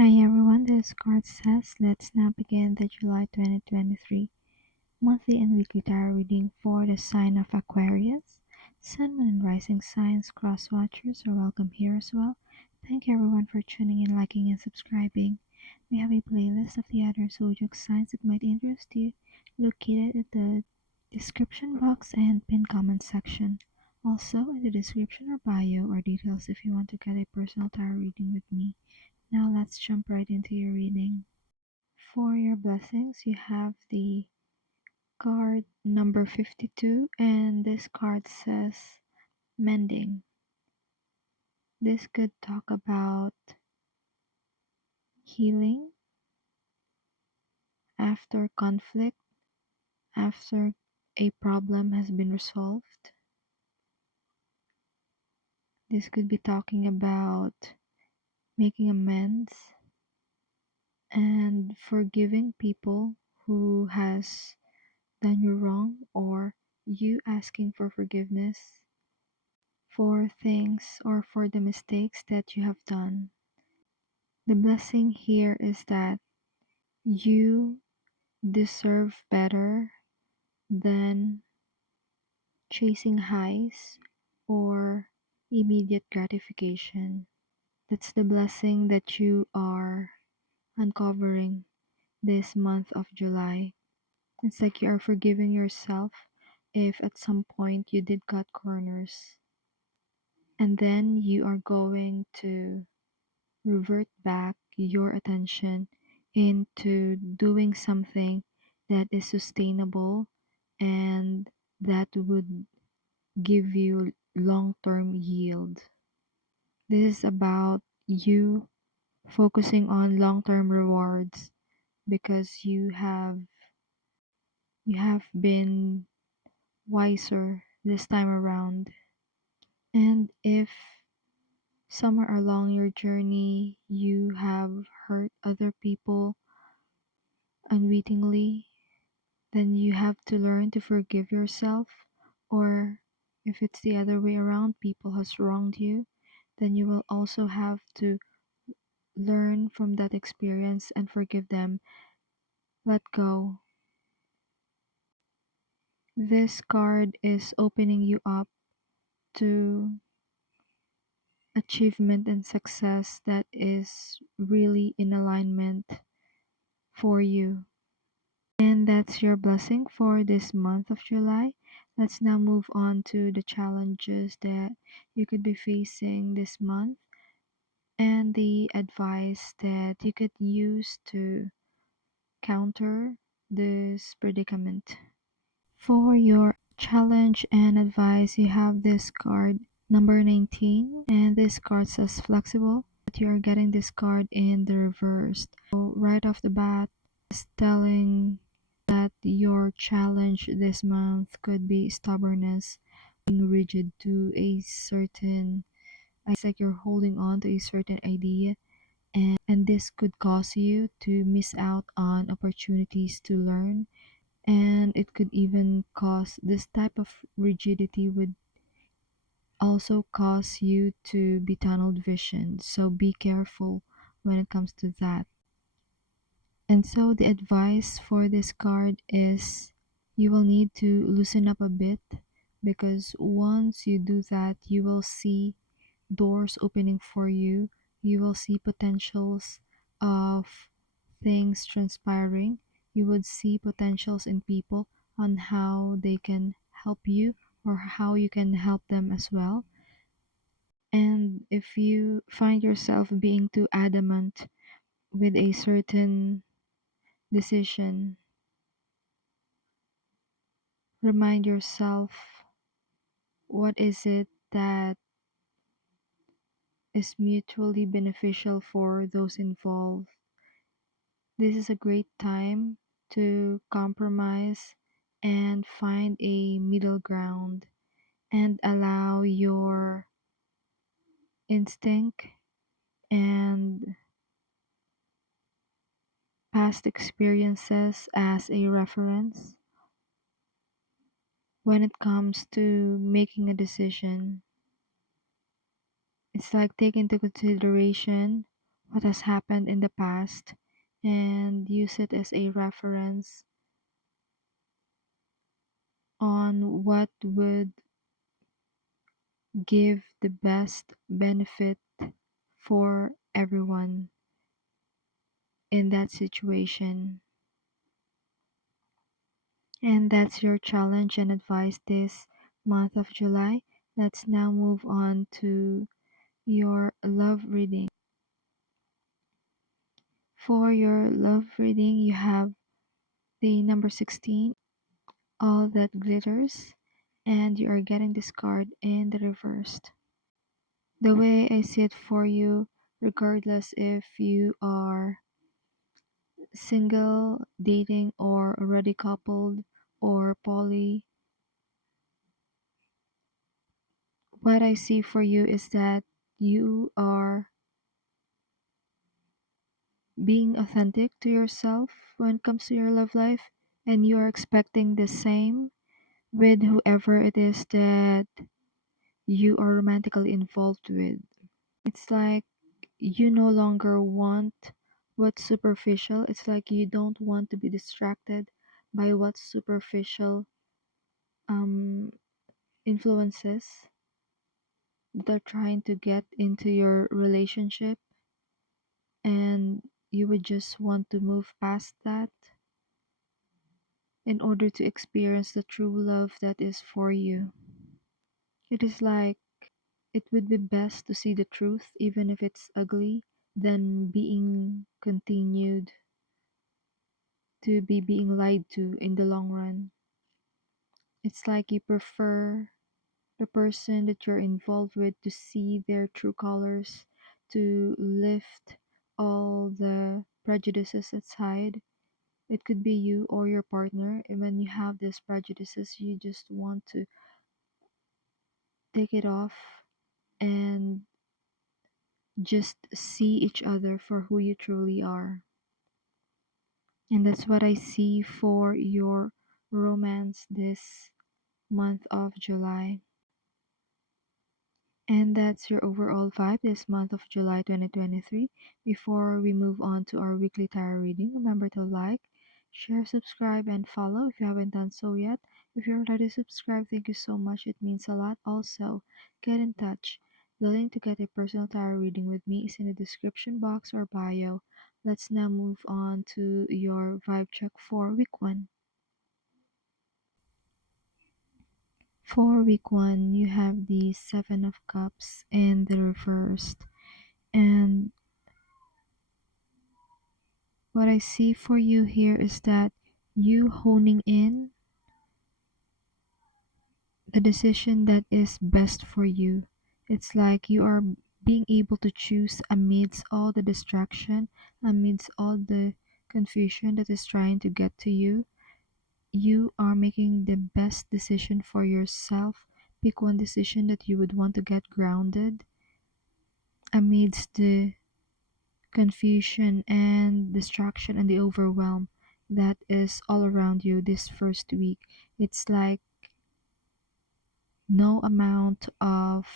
Hi everyone, this is CardSays. Let's now begin the July 2023 monthly and weekly tarot reading for the sign of Aquarius. Sun, Moon, and Rising signs, cross watchers are welcome here as well. Thank you everyone for tuning in, liking, and subscribing. We have a playlist of the other zodiac signs that might interest you, located at the description box and pinned comment section. Also, in the description or bio are details if you want to get a personal tarot reading with me. Now let's jump right into your reading. For your blessings, you have the card number 52, and this card says mending. This could talk about healing after conflict, after a problem has been resolved. This could be talking about making amends and forgiving people who has done you wrong, or you asking for forgiveness for things or for the mistakes that you have done. The blessing here is that you deserve better than chasing highs or immediate gratification. That's the blessing that you are uncovering this month of July. It's like you are forgiving yourself if at some point you did cut corners. And then you are going to revert back your attention into doing something that is sustainable and that would give you long-term yield. This is about you focusing on long-term rewards because you have been wiser this time around. And if somewhere along your journey you have hurt other people unwittingly, then you have to learn to forgive yourself. Or if it's the other way around, people has wronged you, then you will also have to learn from that experience and forgive them. Let go. This card is opening you up to achievement and success that is really in alignment for you. And that's your blessing for this month of July. Let's now move on to the challenges that you could be facing this month and the advice that you could use to counter this predicament. For your challenge and advice, you have this card number 19, and this card says flexible, but you're getting this card in the reversed. So right off the bat, it's telling that your challenge this month could be stubbornness, being rigid to a certain, it's like you're holding on to a certain idea, and this could cause you to miss out on opportunities to learn, and it could even cause this type of rigidity would also cause you to be tunneled vision, so be careful when it comes to that. And so the advice for this card is you will need to loosen up a bit, because once you do that, you will see doors opening for you. You will see potentials of things transpiring. You would see potentials in people on how they can help you or how you can help them as well. And if you find yourself being too adamant with a certain decision, remind yourself, what is it that is mutually beneficial for those involved? This is a great time to compromise and find a middle ground and allow your instinct and past experiences as a reference when it comes to making a decision. It's like take into consideration what has happened in the past and use it as a reference on what would give the best benefit for everyone in that situation. And that's your challenge and advice this month of July. Let's now move on to your love reading. For your love reading, you have the number 16, all that glitters, and you are getting this card in the reversed. The way I see it for you, regardless if you are single, dating, or already coupled, or poly, what I see for you is that you are being authentic to yourself when it comes to your love life, and you are expecting the same with whoever it is that you are romantically involved with. It's like you no longer want what's superficial. It's like you don't want to be distracted by what superficial um, influences that are trying to get into your relationship, and you would just want to move past that in order to experience the true love that is for you. It is like it would be best to see the truth even if it's ugly than being continued to be being lied to in the long run. It's like you prefer the person that you're involved with to see their true colors, to lift all the prejudices aside. It could be you or your partner, and when you have these prejudices, you just want to take it off and just see each other for who you truly are. And that's what I see for your romance this month of July. And that's your overall vibe this month of July 2023. Before we move on to our weekly tarot reading, remember to like, share, subscribe, and follow if you haven't done so yet. If you're already subscribed, thank you so much. It means a lot. Also, get in touch. The link to get a personal tarot reading with me is in the description box or bio. Let's now move on to your vibe check for week 1. For week 1, you have the Seven of Cups and the reversed. And what I see for you here is that you honing in the decision that is best for you. It's like you are being able to choose amidst all the distraction, amidst all the confusion that is trying to get to you. You are making the best decision for yourself. Pick one decision that you would want to get grounded amidst the confusion and distraction and the overwhelm that is all around you this first week. It's like no amount of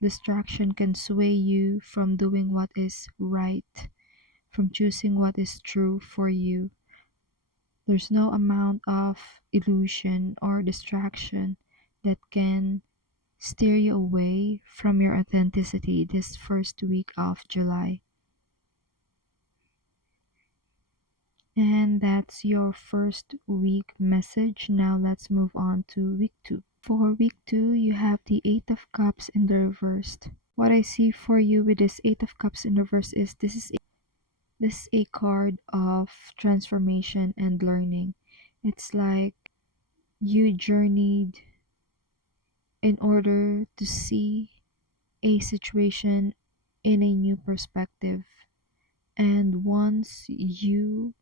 distraction can sway you from doing what is right, from choosing what is true for you. There's no amount of illusion or distraction that can steer you away from your authenticity this first week of July. And that's your first week message. Now let's move on to week 2. For week 2, you have the Eight of Cups in the reversed. What I see for you with this Eight of Cups in reverse is this is a card of transformation and learning. It's like you journeyed in order to see a situation in a new perspective. And once you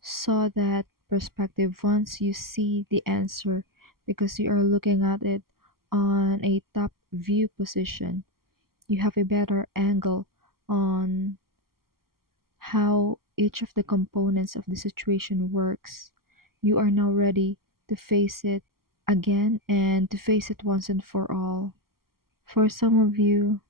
saw that perspective, once you see the answer, because you are looking at it on a top view position, you have a better angle on how each of the components of the situation works. You are now ready to face it again and to face it once and for all. For some of you,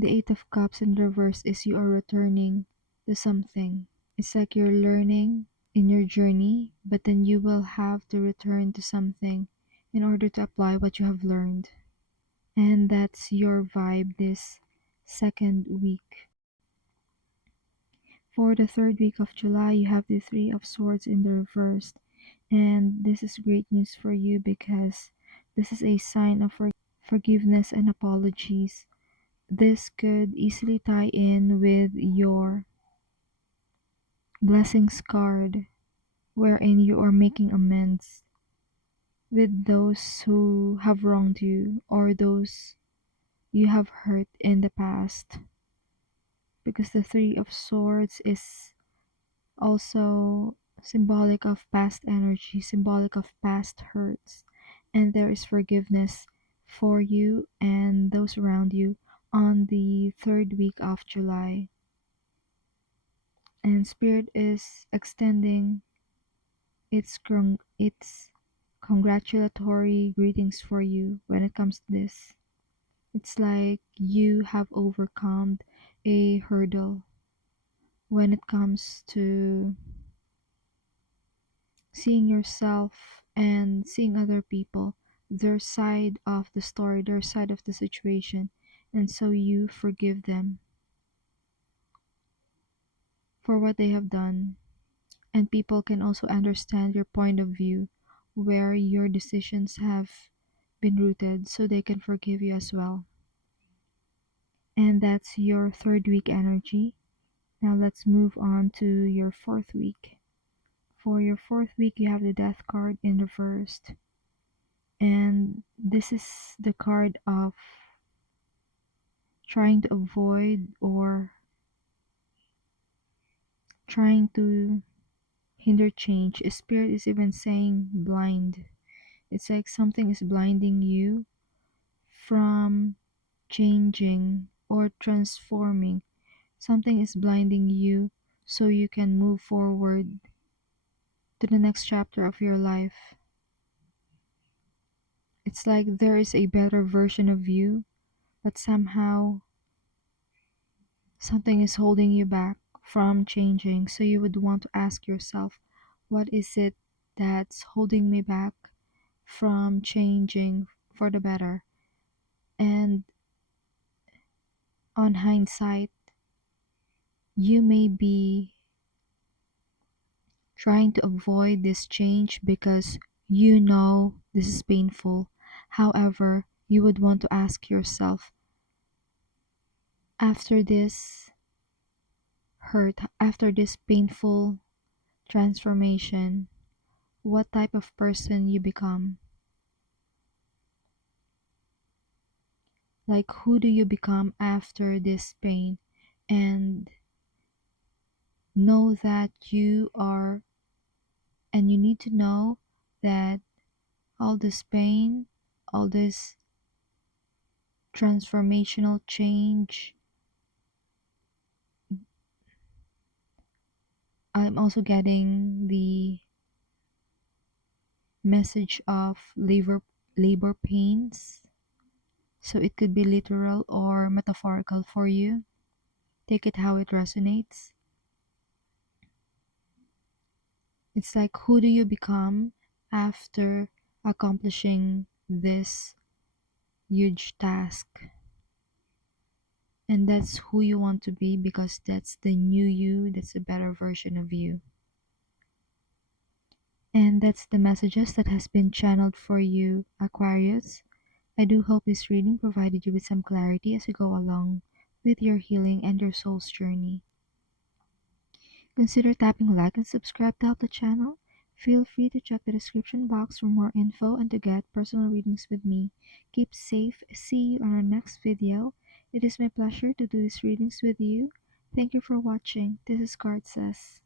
The Eight of Cups in reverse is you are returning to something. It's like you're learning in your journey, but then you will have to return to something in order to apply what you have learned. And that's your vibe this second week. For the third week of July, you have the Three of Swords in the reverse. And this is great news for you because this is a sign of forgiveness and apologies. This could easily tie in with your blessings card, wherein you are making amends with those who have wronged you or those you have hurt in the past. Because the Three of Swords is also symbolic of past energy, symbolic of past hurts, and there is forgiveness for you and those around you on the third week of July. And Spirit is extending its congratulatory greetings for you when it comes to this. It's like you have overcome a hurdle when it comes to seeing yourself and seeing other people, their side of the story, their side of the situation, and so you forgive them for what they have done. And people can also understand your point of view, where your decisions have been rooted, so they can forgive you as well. And that's your third week energy. Now let's move on to your fourth week. For your fourth week, you have the Death card in reverse. And this is the card of trying to avoid or trying to hinder change. Spirit is even saying blind. It's like something is blinding you from changing or transforming. Something is blinding you so you can move forward to the next chapter of your life. It's like there is a better version of you, but somehow something is holding you back from changing. So you would want to ask yourself, what is it that's holding me back from changing for the better? And on hindsight, you may be trying to avoid this change because you know this is painful. However, you would want to ask yourself, after this hurt, after this painful transformation, what type of person you become? Like, who do you become after this pain? And know that you are, and you need to know that all this pain, all this transformational change, I'm also getting the message of labor pains. So it could be literal or metaphorical for you. Take it how it resonates. It's like, who do you become after accomplishing this huge task? And that's who you want to be because that's the new you, that's a better version of you. And that's the messages that has been channeled for you, Aquarius. I do hope this reading provided you with some clarity as you go along with your healing and your soul's journey. Consider tapping like and subscribe to help the channel. Feel free to check the description box for more info and to get personal readings with me. Keep safe. See you on our next video. It is my pleasure to do these readings with you. Thank you for watching. This is CardSays.